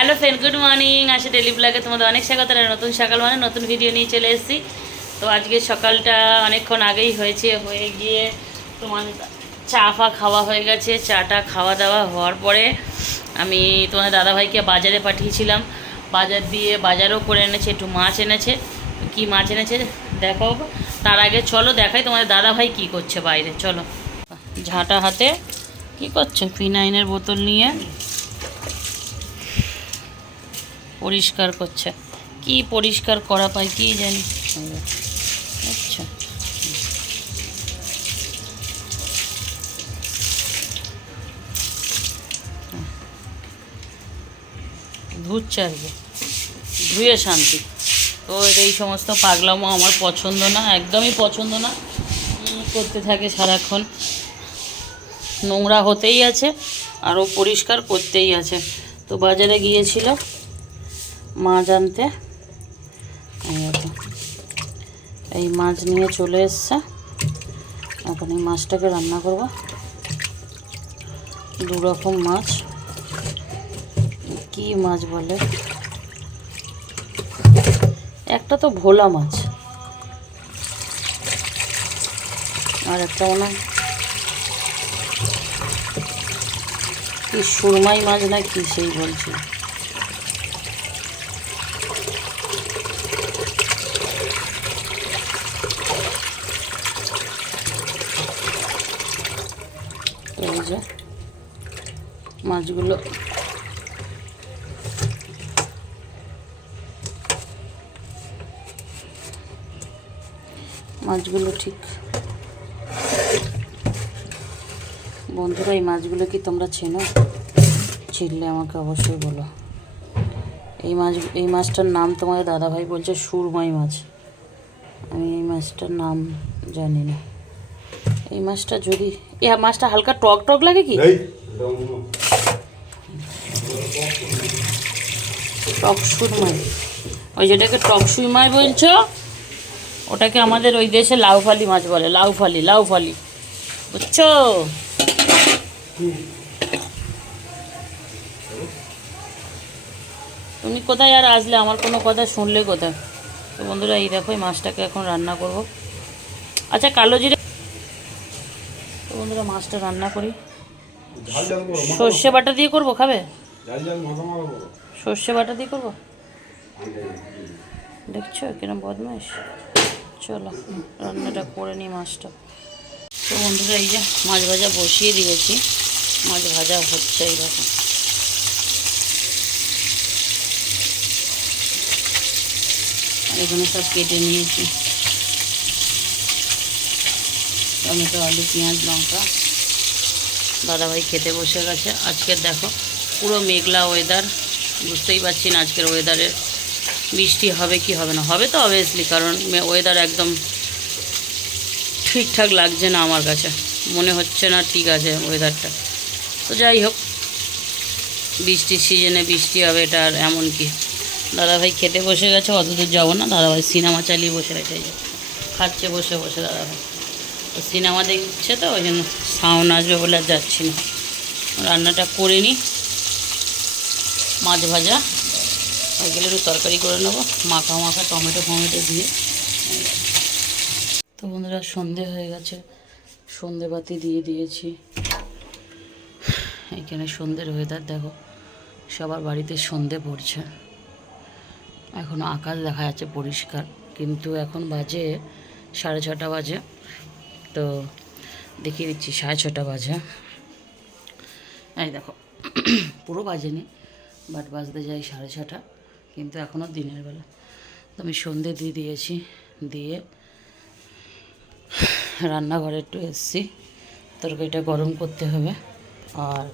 Hello friend good morning আসে daily ব্লগে তোমাদের অনেক স্বাগত। আর নতুন সকাল মানে নতুন ভিডিও নিয়ে চলে এসেছি। তো আজকে সকালটা অনেকক্ষণ আগেই হয়েছে, হয়ে গিয়ে তোমার চা ফা খাওয়া হয়ে গেছে। চাটা খাওয়া দাওয়া হওয়ার পরে আমি তোমার দাদাভাইকে বাজারে পাঠিয়েছিলাম। বাজার দিয়ে বাজারও করে এনেছে, একটু মাছ এনেছে। কি মাছ এনেছে দেখো তার আগে চলো দেখাই তোমাদের দাদাভাই কি করছে বাইরে। চলো। ঝাঁটা হাতে কি করছে? ফিনাইনের বোতল নিয়ে। পরিষ্কার করছে। কি পরিষ্কার করা পায় কি জানি? আচ্ছা। ধুচ্ছে আর কি ধুয়ে শান্তি। তো এই সমস্ত পাগলামো আমার পছন্দ না, একদমই পছন্দ না। করতে থাকে সারাক্ষণ। নোংরা হতেই আছে, আরও পরিষ্কার করতেই আছে। তো বাজারে গিয়েছিল মাছ আনতে। এই মাছ নিয়ে চলে এসছে। এখন এই মাছটাকে রান্না করব। দু রকম মাছ। কি মাছ বলে? একটা তো ভোলা মাছ। আর একটা মনে কি সুরমাই মাছ না কি সেই বলছি? মাছগুলো। মাছগুলো ঠিক। বন্ধুরা, এই মাছগুলো কি তোমরা চেনো? চিনলে আমাকে অবশ্যই বলো। এই মাছ, এই মাছটার নাম তোমাদের দাদাভাই বলছে সুরমাই মাছ। আমি এই মাছটার নাম জানি না। এই মাছটা যদি এ মাছটা হালকা টক টক লাগে কি? টক সুরমাই ওই যেটাকে টক সুরমাই বলছো ওটাকে আমাদের ওই দেশে লাউফালি মাছ বলে লাউফালি লাউফালি। বুঝছ? তুমি কোথায় আর আসলে? আমার কোনো কথা শুনলে কোথায়? তো বন্ধুরা এই দেখো এই মাছটাকে এখন রান্না করব। আচ্ছা কালো জিরে বন্ধুরা মাছটা রান্না করি। করো সর্ষে বাটা দিয়ে করব খাবে? করো সর্ষে বাটা দিয়ে করব? দেখছ? কিরম বদমাইশ? চলো রান্নাটা করে নিই মাছটা। তো বন্ধুরা এই যে মাছ ভাজা বসিয়ে দিয়েছি। মাছ ভাজা হচ্ছে এই দেখো। এখানে সব কেটে নিয়েছি। টমেটো, আলু, পেঁয়াজ, লঙ্কা। দাদাভাই খেতে বসে গেছে। আজকের দেখো, পুরো মেঘলা ওয়েদার বুঝতেই পারছি না আজকের ওয়েদারের বৃষ্টি হবে কি হবে না। হবে তো অবভিয়াসলি কারণ ওয়েদার একদম ঠিকঠাক লাগছে না আমার কাছে। মনে হচ্ছে না ঠিক আছে ওয়েদারটা তো যাই হোক, বৃষ্টির সিজনে বৃষ্টি হবে এটা আর এমন কি। দাদাভাই খেতে বসে গেছে, অত দূর যাব না। দাদাভাই সিনেমা চালিয়ে বসে গেছে। খাচ্ছে বসে বসে দাদাভাই। সিনেমা দেখছে তো, ওই জন্য সাউন্ড আসবে বলে আর যাচ্ছি না। রান্নাটা করে নিই। মাছ ভাজা। আর গেলে একটু তরকারি করে নেব। মাখা মাখা টমেটো ফমেটো দিয়ে। তো বন্ধুরা, সন্ধে হয়ে গেছে। সন্ধে বাতি দিয়ে দিয়েছি। এখানে সন্ধ্যের ওয়েদার দেখো। সবার বাড়িতে সন্ধে পড়ছে। এখন আকাশ দেখা যাচ্ছে পরিষ্কার। কিন্তু এখন বাজে সাড়ে ছটা বাজে। তো দেখিয়ে দিচ্ছি, সাড়ে ছটা বাজে। এই দেখো, পুরো বাজেনি বাট বাজতে যাই সাড়ে ছটা, কিন্তু এখনও দিনের বেলা। তো আমি সন্ধে দিয়ে দিয়েছি, দিয়ে রান্নাঘরে একটু এসছি। তরকারিটা গরম করতে হবে, আর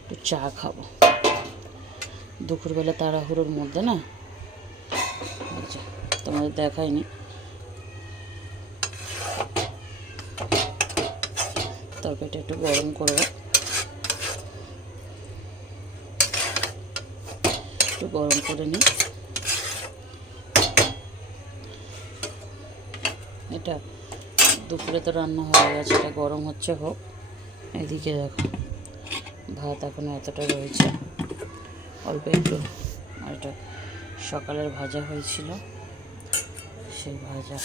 একটু চা খাব। দুপুরবেলা তাড়াহুড়োর মধ্যে না যে, তোমাদের দেখায়নি তরকারিটা একটু গরম করব। একটু গরম করে নিই। এটা দুপুরে তো রান্না হয়ে গেছে এটা গরম হচ্ছে হোক। এদিকে দেখো ভাত এখনও এতটা রয়েছে। অল্প একটু আর এটা সকালের ভাজা হয়েছিল। সেই ভাজা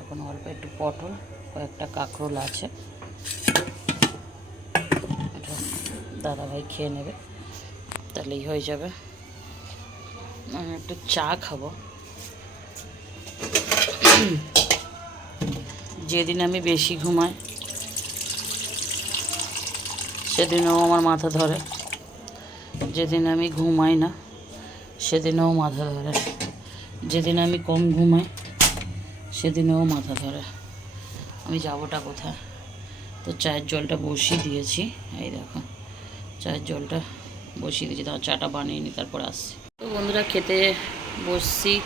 এখন অল্প একটু পটল, কয়েকটা কাঁকরোল আছে। দাদাভাই খেয়ে নেবে, তাহলেই হয়ে যাবে। আমি একটু চা খাব। যেদিন আমি বেশি ঘুমাই, সেদিনও আমার মাথা ধরে। যেদিন আমি ঘুমাই না সেদিনও মাথা ধরে। যেদিন আমি কম ঘুমাই, সেদিনেও মাথা ধরে। আমি যাবোটা কোথায়? তো চায়ের জলটা বসিয়ে দিয়েছি। এই দেখো, চায়ের জলটা বসিয়ে দিয়েছি। তারপর চাটা বানিয়ে নিই, তারপর আসছি। তো বন্ধুরা, খেতে বসছি।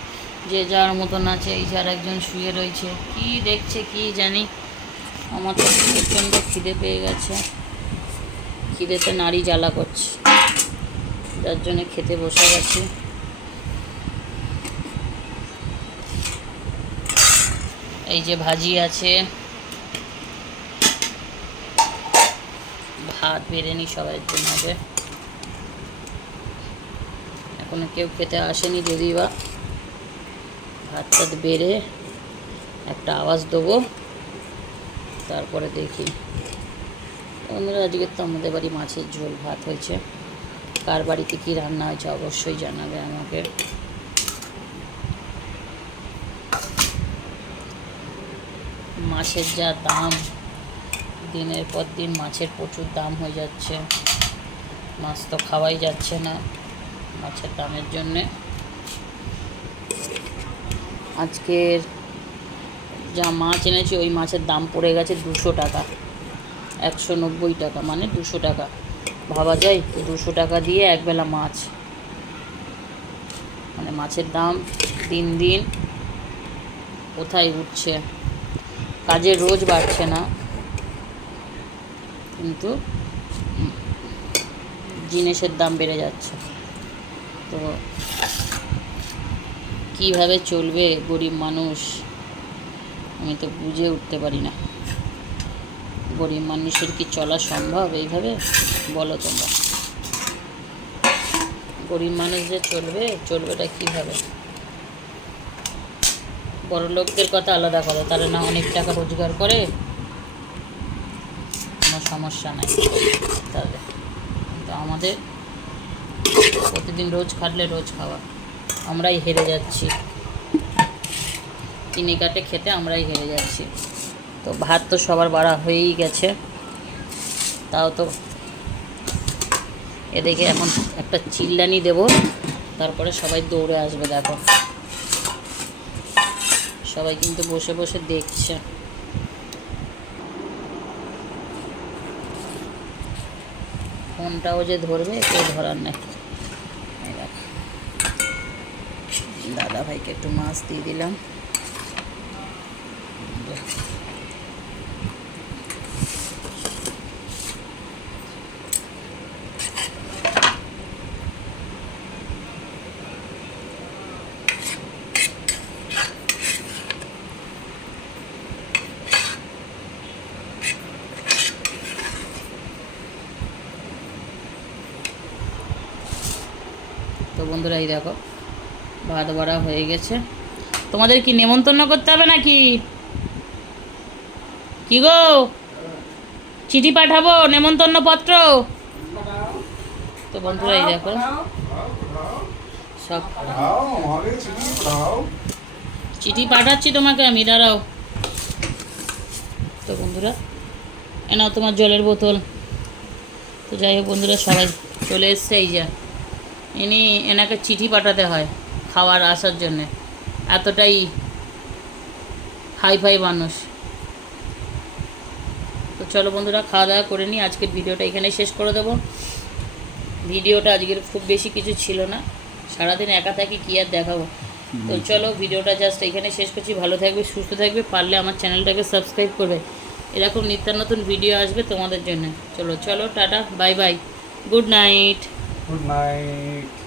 যে যার মতন আছে, এই যার একজন শুয়ে রয়েছে। কি দেখছে, কি জানি? আমার তো প্রচণ্ড খিদে পেয়ে গেছে। খিদেতে নাড়ি জ্বালা করছে। যার জন্য খেতে বসে গেছি। এই যে ভাজি আছে। ভাত বেড়ে নি সবার জন্য হবে। এখনও কেউ খেতে আসেনি যদি বা ভাত টাত বেড়ে একটা আওয়াজ দেবো। তারপরে দেখি। বন্ধুরা, আজকে তো আমাদের বাড়ি মাছের ঝোল, ভাত হয়েছে। কার বাড়িতে কী রান্না হয়েছে অবশ্যই জানাবে আমাকে। মাছের যা দাম, দিনের পর দিন মাছের প্রচুর দাম হয়ে যাচ্ছে। মাছ তো খাওয়াই যাচ্ছে না মাছের দামের জন্যে। আজকের যা মাছ এনেছি, ওই মাছের দাম পড়ে গেছে দুশো টাকা। একশো নব্বই টাকা মানে দুশো টাকা। ভাবা যায়, দুশো টাকা দিয়ে একবেলা মাছ। মানে মাছের দাম দিন দিন কোথায় উঠছে? কাজের রোজ বাড়ছে না। কিন্তু জিনিসের দাম বেড়ে যাচ্ছে। তো কীভাবে চলবে গরিব মানুষ, আমি তো বুঝে উঠতে পারি না। গরিব মানুষের কি চলা সম্ভব এইভাবে? বলো তোমরা। গরিব মানুষ যে চলবে, চলবেটা কীভাবে? বড় লোকদের কথা আলাদা কথা তারা না অনেক টাকা রোজগার করে, কোনো সমস্যা নাই। তাদের কিন্তু আমাদের প্রতিদিন রোজ খাটলে রোজ খাওয়া, আমরাই হেরে যাচ্ছি। চিনি কাটে খেতে আমরাই হেরে যাচ্ছি। তো ভাত তো সবার বাড়া হয়েই গেছে। তাও তো এদিকে এখন একটা চিল্লানি দেব, তারপরে সবাই দৌড়ে আসবে, দেখো। সবাই কিন্তু বসে বসে দেখছে। ফোনটাও যে ধরবে কেউ ধরার দেখো। দাদা ভাইকে একটু মাছ দিয়ে দিলাম। বন্ধুরা, এই দেখো, ভাত বাড়া হয়ে গেছে। তোমাদের কি নেমন্তন্ন করতে হবে নাকি? কি গো? চিঠি পাঠাবো, নেমন্তন্ন পত্র? তো বন্ধুরা, এই দেখো, সব চিঠি পাঠাচ্ছি তোমাকে আমি, দাঁড়াও। তো বন্ধুরা, এ নাও তোমার জলের বোতল। তো যাই হোক বন্ধুরা, সবাই চলে এসছে, এই যা। ইনি এনাকে চিঠি পাঠাতে হয় খাওয়ার আসার জন্যে। এতটাই হাই ফাই মানুষ। তো চলো বন্ধুরা খাওয়া দাওয়া করে নিই। আজকের ভিডিওটা এখানে শেষ করে দেবো। ভিডিওটা আজকের খুব বেশি কিছু ছিল না। সারাদিন একা থাকি কী আর দেখাবো? তো চলো ভিডিওটা জাস্ট এখানে শেষ করছি। ভালো থাকবে সুস্থ থাকবে পারলে আমার চ্যানেলটাকে সাবস্ক্রাইব করবে। এরকম নিত্য নতুন ভিডিও আসবে তোমাদের জন্য। চলো চলো tata bye bye good night good night